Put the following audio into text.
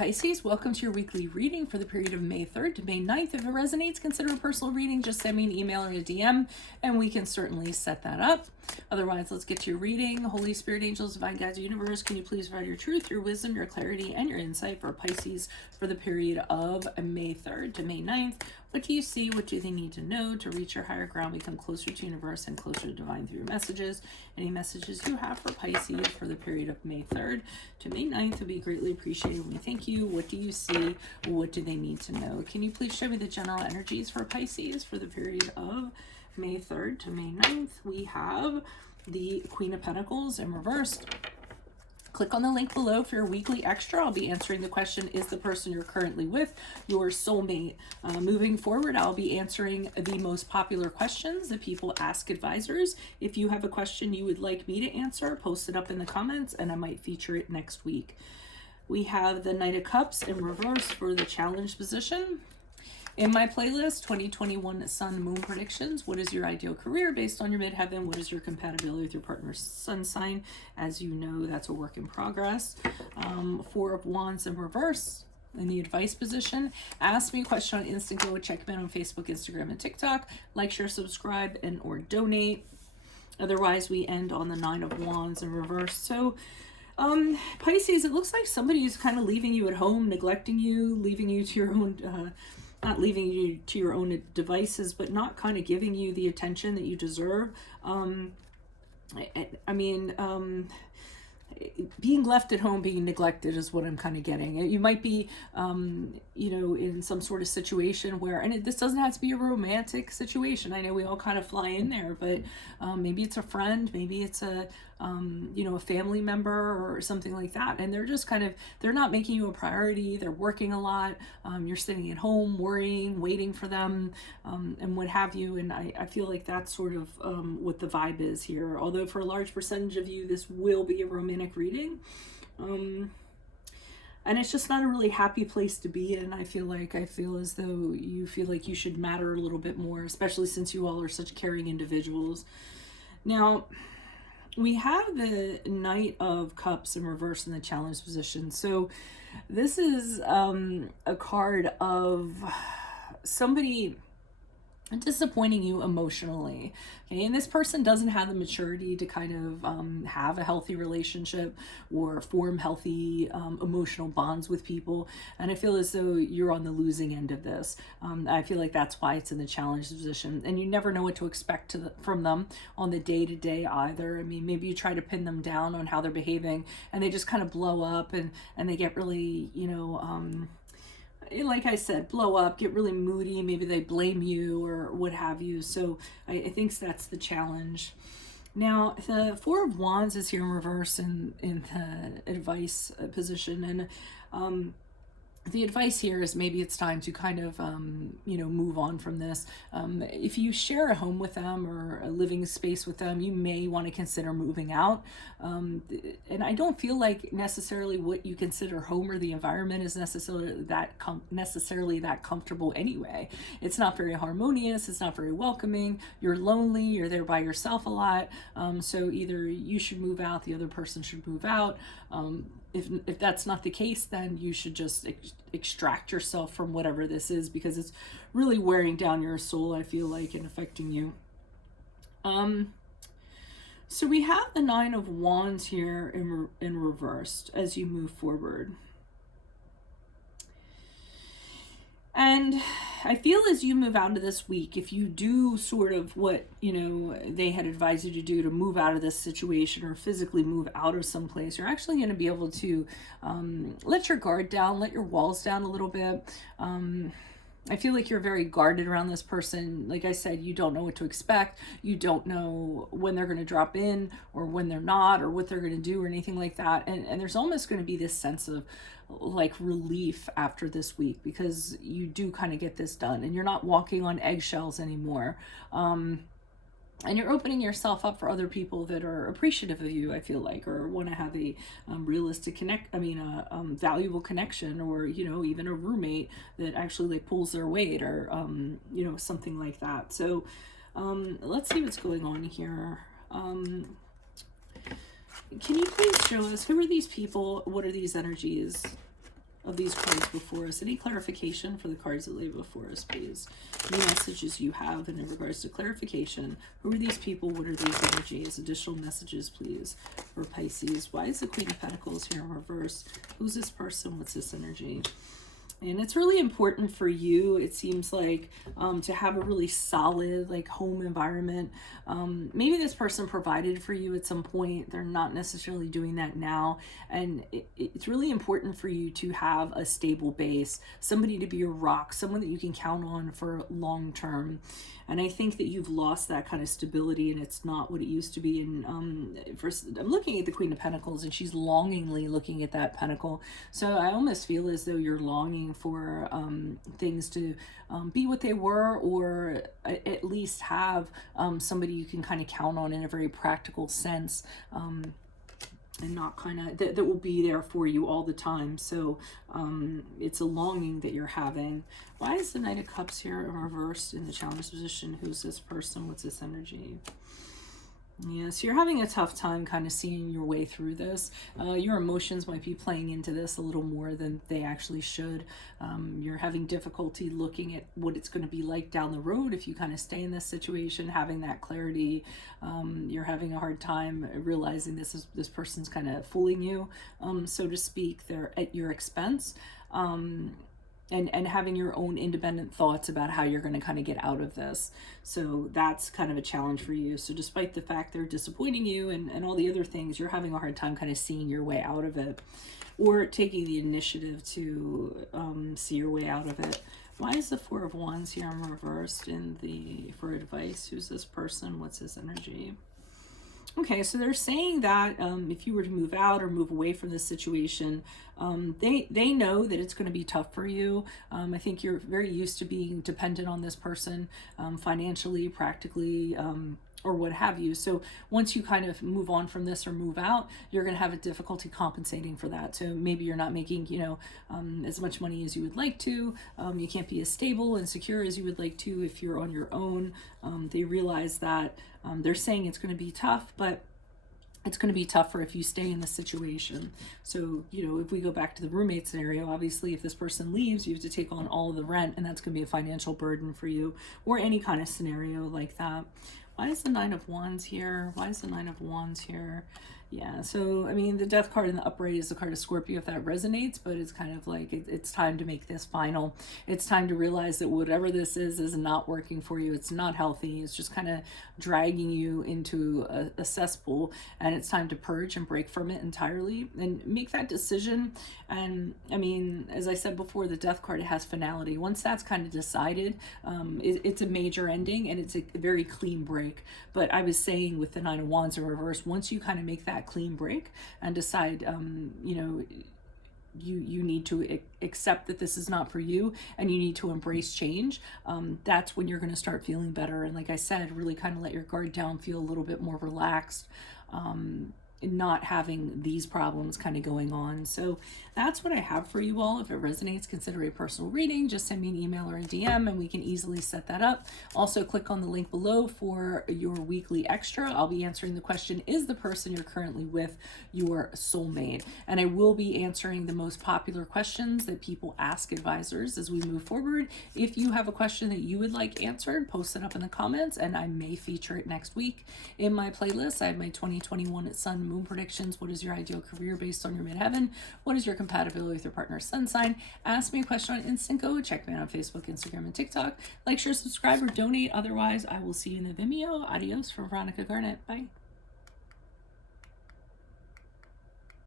Pisces, welcome to your weekly reading for the period of May 3rd to May 9th. If it resonates, consider a personal reading. Just send me an email or a DM and we can certainly set that up. Otherwise, let's get to your reading. Holy Spirit, angels, divine guides, universe, can you please provide your truth, your wisdom, your clarity, and your insight for Pisces for the period of May 3rd to May 9th? What do you see? What do they need to know to reach your higher ground, become closer to universe and closer to divine through your messages? Any messages you have for Pisces for the period of May 3rd to May 9th would be greatly appreciated. We thank you. What do you see? What do they need to know? Can you please show me the general energies for Pisces for the period of May 3rd to May 9th? We have the Queen of Pentacles in reversed. Click on the link below for your weekly extra. I'll be answering the question, is the person you're currently with your soulmate? Moving forward, I'll be answering the most popular questions that people ask advisors. If you have a question you would like me to answer, post it up in the comments and I might feature it next week. We have the Knight of Cups in reverse for the challenge position. In my playlist, 2021 Sun Moon Predictions. What is your ideal career based on your midheaven? What is your compatibility with your partner's sun sign? As you know, that's a work in progress. Four of Wands in reverse in the advice position. Ask me a question on Instant Go. Check me out on Facebook, Instagram, and TikTok. Like, share, subscribe, and or donate. Otherwise, we end on the Nine of Wands in reverse. So, Pisces, it looks like somebody is kind of leaving you at home, neglecting you, leaving you to your own... not leaving you to your own devices, but not kind of giving you the attention that you deserve. Being left at home, being neglected is what I'm kind of getting. You might be, in some sort of situation where, and this doesn't have to be a romantic situation. I know we all kind of fly in there, but maybe it's a friend, maybe it's a family member or something like that. And they're just they're not making you a priority. They're working a lot. You're sitting at home, worrying, waiting for them, and what have you. And I feel like that's sort of what the vibe is here. Although for a large percentage of you, this will be a romantic reading. And it's just not a really happy place to be in. I feel as though you feel like you should matter a little bit more, especially since you all are such caring individuals. Now, we have the Knight of Cups in reverse in the challenge position. So this is a card of somebody disappointing you emotionally. Okay? And this person doesn't have the maturity to kind of have a healthy relationship or form healthy emotional bonds with people. And I feel as though you're on the losing end of this. I feel like that's why it's in the challenge position. And you never know what to expect from them on the day-to-day either. I mean, maybe you try to pin them down on how they're behaving and they just kind of blow up and they get really, like I said, blow up, get really moody, maybe they blame you or what have you. So I think that's the challenge. Now, the Four of Wands is here in reverse in the advice position. And the advice here is maybe it's time to kind of, move on from this. If you share a home with them or a living space with them, you may want to consider moving out. And I don't feel like necessarily what you consider home or the environment is necessarily that comfortable anyway. It's not very harmonious. It's not very welcoming. You're lonely. You're there by yourself a lot. So either you should move out, the other person should move out. If that's not the case, then you should just extract yourself from whatever this is, because it's really wearing down your soul, I feel like, and affecting you. So we have the Nine of Wands here in reversed as you move forward. And I feel as you move out of this week, if you do sort of what, they had advised you to do to move out of this situation or physically move out of some place, you're actually going to be able to let your guard down, let your walls down a little bit. I feel like you're very guarded around this person. Like I said, you don't know what to expect. You don't know when they're going to drop in or when they're not or what they're going to do or anything like that. And there's almost going to be this sense of like relief after this week because you do kind of get this done and you're not walking on eggshells anymore. And you're opening yourself up for other people that are appreciative of you, I feel like, or want to have a valuable connection, or, even a roommate that actually like pulls their weight or, something like that. So let's see what's going on here. Can you please show us, who are these people? What are these energies? of these cards before us. Any clarification for the cards that lay before us, please? Any messages you have in regards to clarification? Who are these people? What are these energies? Additional messages, please, for Pisces. Why is the Queen of Pentacles here in reverse? Who's this person? What's this energy? And it's really important for you, it seems like, to have a really solid, like, home environment. Maybe this person provided for you at some point. They're not necessarily doing that now. And it's really important for you to have a stable base, somebody to be your rock, someone that you can count on for long term. And I think that you've lost that kind of stability, and it's not what it used to be. And first, I'm looking at the Queen of Pentacles, and she's longingly looking at that pentacle. So I almost feel as though you're longing for things to be what they were, or at least have somebody you can kind of count on in a very practical sense. And not kind of that will be there for you all the time. So it's a longing that you're having. Why is the Knight of Cups here reversed in the challenge position? Who's this person? What's this energy? Yes, you're having a tough time kind of seeing your way through this. Your emotions might be playing into this a little more than they actually should. You're having difficulty looking at what it's going to be like down the road if you kind of stay in this situation, having that clarity. You're having a hard time realizing this person's kind of fooling you, so to speak. They're at your expense. And having your own independent thoughts about how you're going to kind of get out of this. So that's kind of a challenge for you. So despite the fact they're disappointing you and all the other things, you're having a hard time kind of seeing your way out of it, or taking the initiative to see your way out of it. Why is the Four of Wands here in reversed for advice? Who's this person? What's his energy? Okay, so they're saying that if you were to move out or move away from this situation, they know that it's going to be tough for you. I think you're very used to being dependent on this person financially, practically, or what have you. So once you kind of move on from this or move out, you're going to have a difficulty compensating for that. So maybe you're not making, as much money as you would like to. You can't be as stable and secure as you would like to if you're on your own. They realize that they're saying it's going to be tough, but it's going to be tougher if you stay in the situation. So, if we go back to the roommate scenario, obviously if this person leaves, you have to take on all of the rent, and that's going to be a financial burden for you, or any kind of scenario like that. Why is the Nine of Wands here? Why is the Nine of Wands here? Yeah, so, the Death card in the upright is the card of Scorpio, if that resonates, but it's kind of like it's time to make this final. It's time to realize that whatever this is not working for you. It's not healthy. It's just kind of dragging you into a cesspool, and it's time to purge and break from it entirely and make that decision. And, as I said before, the Death card, it has finality. Once that's kind of decided, it's a major ending, and it's a very clean break. But I was saying with the Nine of Wands in reverse, once you kind of make that clean break and decide you need to accept that this is not for you, and you need to embrace change, that's when you're going to start feeling better. And like I said, really kind of let your guard down, feel a little bit more relaxed, not having these problems kind of going on. So that's what I have for you all. If it resonates, consider a personal reading. Just send me an email or a DM and we can easily set that up. Also, click on the link below for your weekly extra. I'll be answering the question, is the person you're currently with your soulmate? And I will be answering the most popular questions that people ask advisors as we move forward. If you have a question that you would like answered, post it up in the comments and I may feature it next week. In my playlist, I have my 2021 Sun Moon predictions. What is your ideal career based on your midheaven? What is your compatibility with your partner's sun sign? Ask me a question on Instant Go. Check me out on Facebook, Instagram, and TikTok. Like, share, subscribe, or donate. Otherwise, I will see you in the Vimeo. Adios from Veronica Garnett. Bye.